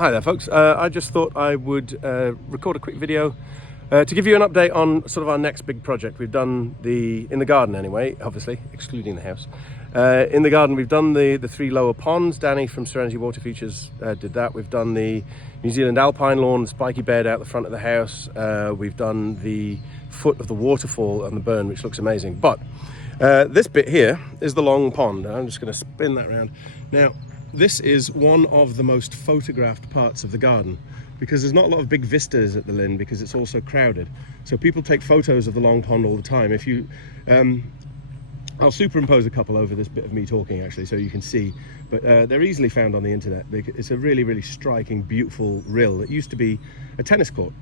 Hi there folks, I just thought I would record a quick video to give you an update on sort of our next big project. We've done in the garden anyway, obviously, excluding the house. In the garden we've done the three lower ponds. Danny from Serenity Water Features did that. We've done the New Zealand alpine lawn, the spiky bed out the front of the house. We've done the foot of the waterfall on the burn, which looks amazing. But this bit here is the long pond. I'm just going to spin that around. Now, this is one of the most photographed parts of the garden because there's not a lot of big vistas at the Linn because it's also crowded. So people take photos of the long pond all the time. If you, I'll superimpose a couple over this bit of me talking actually so you can see, but they're easily found on the internet. It's a really, really striking, beautiful rill that used to be a tennis court.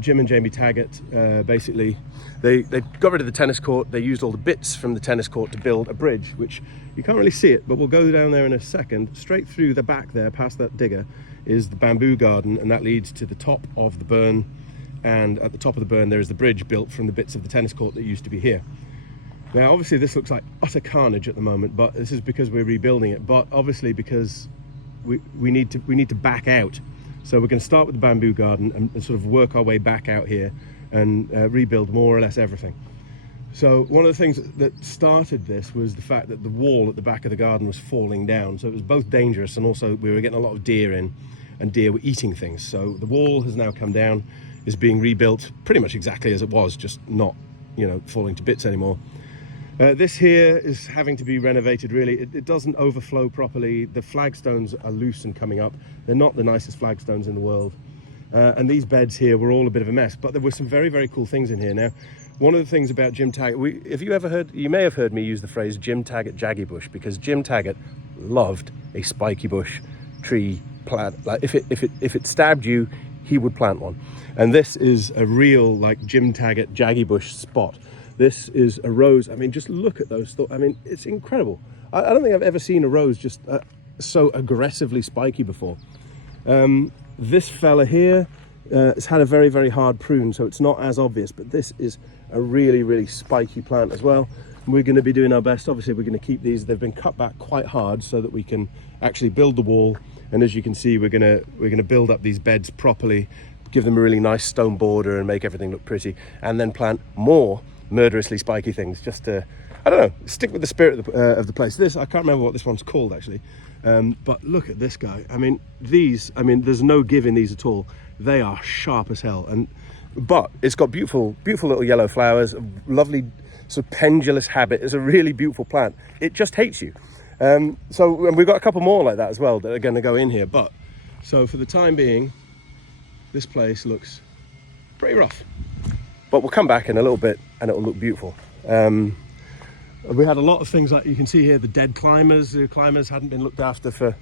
Jim and Jamie Taggart, basically, they got rid of the tennis court. They used all the bits from the tennis court to build a bridge, which you can't really see it, but we'll go down there in a second. Straight through the back there, past that digger, is the bamboo garden, and that leads to the top of the burn. And at the top of the burn, there is the bridge built from the bits of the tennis court that used to be here. Now, obviously, this looks like utter carnage at the moment, but this is because we're rebuilding it. But obviously, because we need to back out. So we're going to start with the bamboo garden and sort of work our way back out here and rebuild more or less everything. So one of the things that started this was the fact that the wall at the back of the garden was falling down. So it was both dangerous and also we were getting a lot of deer in, and deer were eating things. So the wall has now come down, is being rebuilt pretty much exactly as it was, just not, you know, falling to bits anymore. This here is having to be renovated really. It doesn't overflow properly. The flagstones are loose and coming up. They're not the nicest flagstones in the world. And these beds here were all a bit of a mess, but there were some very, very cool things in here. Now, one of the things about Jim Taggart, you may have heard me use the phrase Jim Taggart Jaggy Bush, because Jim Taggart loved a spiky bush tree plant. Like if it stabbed you, he would plant one. And this is a real like Jim Taggart Jaggy Bush spot. This is a rose. I mean, just look at those. I mean, it's incredible. I don't think I've ever seen a rose just so aggressively spiky before. This fella here has had a very, very hard prune, so it's not as obvious, but this is a really, really spiky plant as well. And we're going to be doing our best. Obviously, we're going to keep these. They've been cut back quite hard so that we can actually build the wall. And as you can see, we're going to build up these beds properly, give them a really nice stone border and make everything look pretty, and then plant more murderously spiky things just to, I don't know, stick with the spirit of the place. I can't remember what this one's called actually, but look at this guy. I mean, there's no give in these at all. They are sharp as hell, but it's got beautiful, beautiful little yellow flowers, a lovely sort of pendulous habit. It's a really beautiful plant. It just hates you. And we've got a couple more like that as well that are going to go in here. But so for the time being, this place looks pretty rough. But we'll come back in a little bit and it'll look beautiful. We had a lot of things like you can see here, the dead climbers. The climbers hadn't been looked after for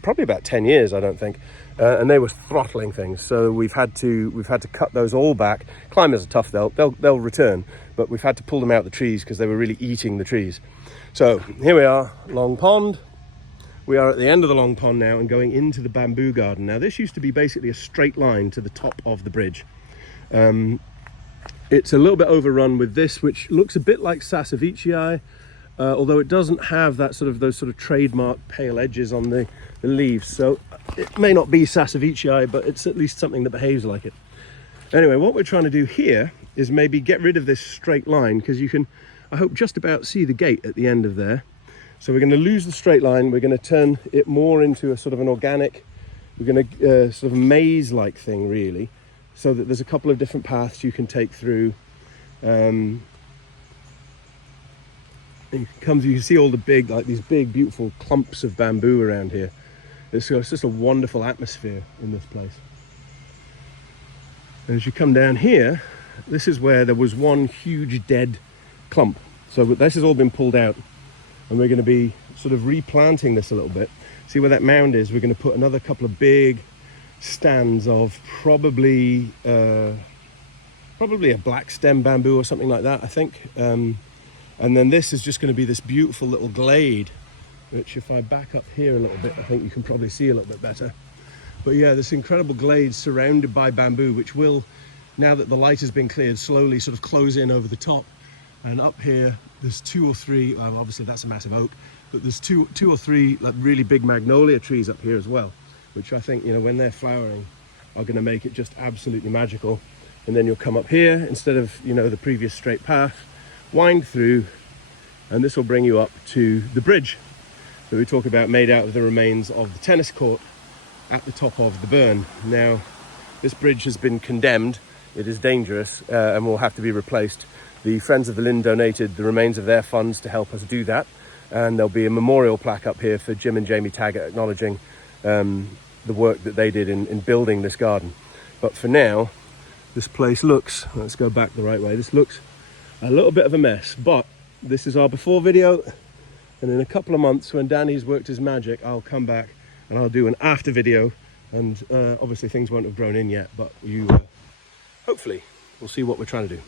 probably about 10 years, I don't think. And they were throttling things. So we've had to cut those all back. Climbers are tough, they'll return, but we've had to pull them out of the trees because they were really eating the trees. So here we are, Long Pond. We are at the end of the Long Pond now and going into the bamboo garden. Now this used to be basically a straight line to the top of the bridge. It's a little bit overrun with this, which looks a bit like Sassavicii, although it doesn't have those sort of trademark pale edges on the leaves. So it may not be Sassavicii, but it's at least something that behaves like it. Anyway, what we're trying to do here is maybe get rid of this straight line, because you can, I hope, just about see the gate at the end of there. So we're going to lose the straight line. We're going to turn it more into a sort of an organic, we're going to sort of maze-like thing really, so that there's a couple of different paths you can take through. You can see all the big, like these big, beautiful clumps of bamboo around here. It's just a wonderful atmosphere in this place. And as you come down here, this is where there was one huge dead clump. So this has all been pulled out, and we're going to be sort of replanting this a little bit. See where that mound is? We're going to put another couple of big stands of probably a black stem bamboo or something like that, I think. And then this is just going to be this beautiful little glade, which if I back up here a little bit, I think you can probably see a little bit better. But yeah, this incredible glade surrounded by bamboo, which will, now that the light has been cleared, slowly sort of close in over the top. And up here, there's two or three, obviously that's a massive oak, but there's two or three like really big magnolia trees up here as well, which I think, you know, when they're flowering are going to make it just absolutely magical. And then you'll come up here instead of, you know, the previous straight path, wind through, and this will bring you up to the bridge that we talk about, made out of the remains of the tennis court at the top of the burn. Now, this bridge has been condemned. It is dangerous and will have to be replaced. The Friends of the Linn donated the remains of their funds to help us do that. And there'll be a memorial plaque up here for Jim and Jamie Taggart acknowledging the work that they did in building this garden. But for now, this place looks, let's go back the right way, this looks a little bit of a mess, but this is our before video, and in a couple of months when Danny's worked his magic, I'll come back and I'll do an after video, and obviously things won't have grown in yet, but you hopefully will see what we're trying to do.